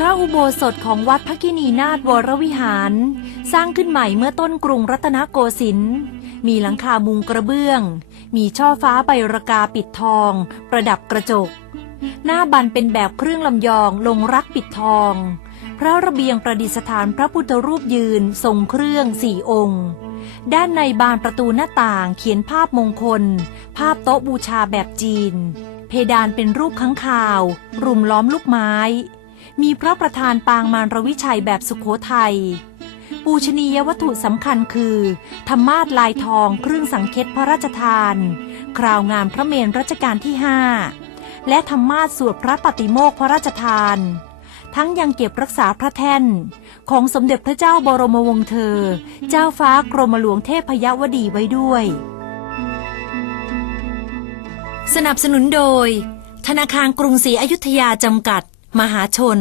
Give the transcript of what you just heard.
พระอุโบสถของวัดพระกินีนาถวรวิหาร สร้างขึ้นใหม่เมื่อต้นกรุงรัตนโกสินทร์มีหลังคามุงกระเบื้อง มีช่อฟ้าใบระกาปิดทอง ประดับกระจก หน้าบันเป็นแบบเครื่องลำยองลงรักปิดทอง พระระเบียงประดิษฐานพระพุทธรูปยืนทรงเครื่องสี่องค์ ด้านในบานประตูหน้าต่างเขียนภาพมงคล ภาพโต๊ะบูชาแบบจีน เพดานเป็นรูปค้างคาว รุมล้อมลูกไม้ มีพระประธานปางมารวิชัยแบบสุขโขทัย ปูชนียวัตถุสำคัญคือ ธรรมาสลายทองเครื่องสังเคตพระราชทาน คราวงามพระเมนรัชกาลที่ห้าและธรรมาสสวดพระปฏิโมกขพระราชทาน ทั้งยังเก็บรักษาพระแท่น ของสมเด็จพระเจ้าบรมวงศ์เธอ เจ้าฟ้ากรมหลวงเทพยวดีไว้ด้วย สนับสนุนโดย ธนาคารกรุงศรีอยุธยาจำกัด มหาชน